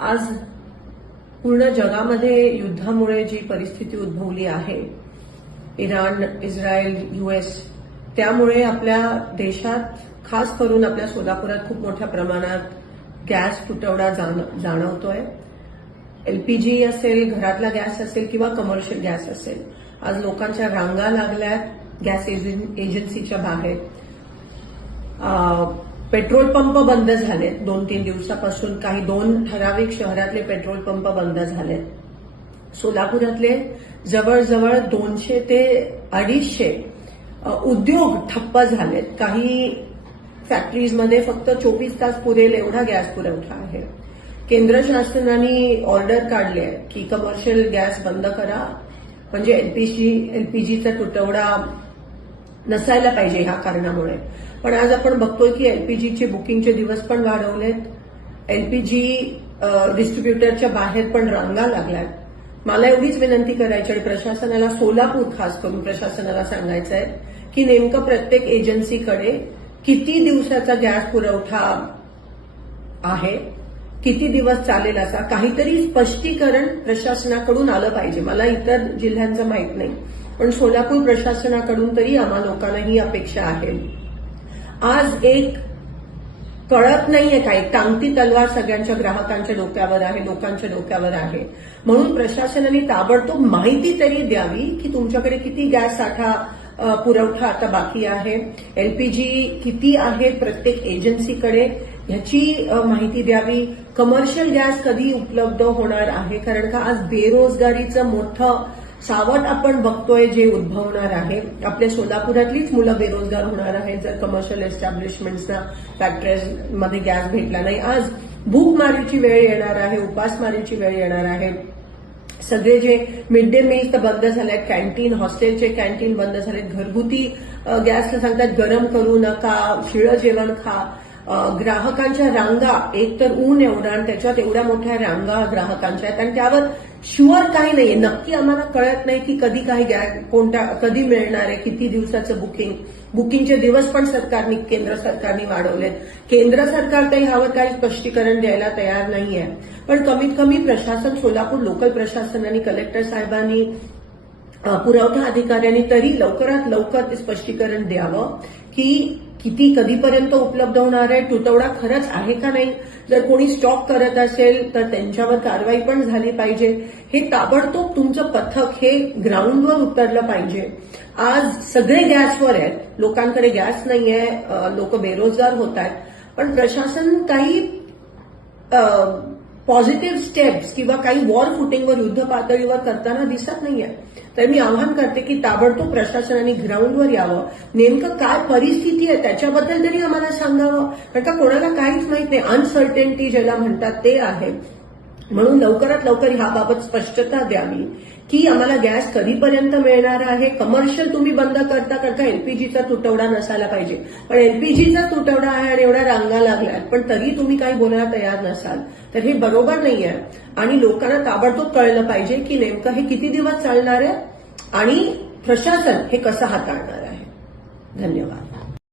आज पूर्ण जगामध्ये युद्धामुळे जी परिस्थिती उद्भवली आहे, इराण, इस्रायल, यूएस, त्यामुळे आपल्या देशात खास करून आपल्या सोलापुरात खूप मोठ्या प्रमाणात गॅस तुटवडा जाणवतोय. एलपीजी असेल, घरातला गॅस असेल किंवा कमर्शियल गॅस असेल, आज लोकांच्या रांगा लागल्यात गॅस एजन्सीच्या बाहेर. पेट्रोल पंप बंद झालेत 2-3 दिवसापासून. काही 2 ठराविक शहरातले पेट्रोल पंप बंद झालेत. सोलापुरातले जवळजवळ 200 ते 250 उद्योग ठप्प झालेत. काही फॅक्टरीजमध्ये फक्त 24 तास पुरेल एवढा गॅस पुरवठा आहे. केंद्र शासनाने ऑर्डर काढली आहे की कमर्शियल गॅस बंद करा, म्हणजे एलपीजीचा तुटवडा नसायला पाहिजे ह्या कारणामुळे. पण आज आपण बघतोय की एलपीजीचे बुकिंगचे दिवस पण वाढवलेत. एलपीजी डिस्ट्रीब्युटरच्या बाहेर पण रांगा लागल्यात. मला एवढीच विनंती करायची आणि प्रशासनाला, सोलापूर खास करून प्रशासनाला सांगायचं आहे की नेमकं प्रत्येक एजन्सीकडे किती दिवसाचा गॅस पुरवठा आहे, किती दिवस चालेल, असा काहीतरी स्पष्टीकरण प्रशासनाकडून आलं पाहिजे. मला इतर जिल्ह्यांचं माहित नाही, पण सोलापूर प्रशासनाकडून तरी आम्हा लोकांना ही अपेक्षा आहे. आज एक कळत नाहीये काय, टांगती तलवार सगळ्यांच्या ग्राहकांच्या डोक्यावर आहे, लोकांच्या डोक्यावर आहे. म्हणून प्रशासनाने ताबडतोब माहिती तरी द्यावी की तुमच्याकडे किती गॅस साठा पुरवठा आता बाकी आहे, एलपीजी किती आहे प्रत्येक एजन्सीकडे, ह्याची माहिती द्यावी. कमर्शियल गॅस कधी उपलब्ध होणार आहे, कारण का आज बेरोजगारीचं मोठं सावट आपण बघतोय जे उद्भवणार आहे. आपल्या सोलापुरातलीच मुलं बेरोजगार होणार आहे जर कमर्शियल एस्टॅब्लिशमेंट्सना, फॅक्टरीजमध्ये गॅस भेटला नाही. आज भूकमारीची वेळ येणार आहे, उपासमारीची वेळ येणार आहे. सगळे जे मिड डे मील्स तर बंद झालेत, कॅन्टीन, हॉस्टेलचे कॅन्टीन बंद झालेत. घरगुती गॅसला सांगतात गरम करू नका, शिळं जेवण खा. ग्राहकांच्या रांगा, एक तर ऊन एवढा आणि त्याच्यात एवढ्या मोठ्या रांगा ग्राहकांच्या आहेत आणि त्यावर शुअर काही नाहीये. नक्की आम्हाला कळत नाही की कधी काही कधी मिळणार आहे, किती दिवसाचं बुकिंगचे दिवस पण केंद्र सरकारने वाढवलेत. केंद्र सरकार काही ह्यावर काही स्पष्टीकरण द्यायला तयार नाहीये. पण कमीत कमी प्रशासन, सोलापूर लोकल प्रशासनाने, कलेक्टर साहेबांनी, पुरवठा अधिकाऱ्यांनी तरी लवकरात लवकर स्पष्टीकरण द्यावं की किती कधीपर्यंत उपलब्ध होणार आहे, तुटवडा खरंच आहे का नाही. जर कोणी स्टॉक करत असेल तर त्यांच्यावर कारवाई पण झाली पाहिजे. हे ताबडतोब तुमचं पथक हे ग्राउंडवर उतरलं पाहिजे. आज सगळे गॅसवर आहेत, लोकांकडे गॅस नाहीये, लोक बेरोजगार होत आहेत, पण प्रशासन काही पॉझिटिव्ह स्टेप्स किंवा काही वॉर फुटिंगवर, युद्ध पातळीवर करताना दिसत नाहीये. तर मी आवाहन करते की ताबडतोब प्रशासनाने ग्राउंडवर यावं. नेमकं काय परिस्थिती आहे त्याच्याबद्दल तरी आम्हाला सांगावं, कारण का कोणाला काहीच माहित नाही. अनसर्टेनिटी ज्याला म्हणतात ते आहे. म्हणून लवकरात लवकर ह्याबाबत स्पष्टता द्यावी की आम्हाला गॅस कधीपर्यंत मिळणार आहे. कमर्शियल तुम्ही बंद करता, कारण का एलपीजीचा तुटवडा नसायला पाहिजे, पण एलपीजीचा तुटवडा आहे आणि एवढ्या रांगा लागल्यात, पण तरी तुम्ही काही बोलायला तयार नसाल, तर हे बरोबर नाहीये. आणि लोकांना ताबडतोब कळलं पाहिजे की नेमकं हे किती दिवस चालणार आहे आणि प्रशासन हे कसं हाताळणार आहे. धन्यवाद.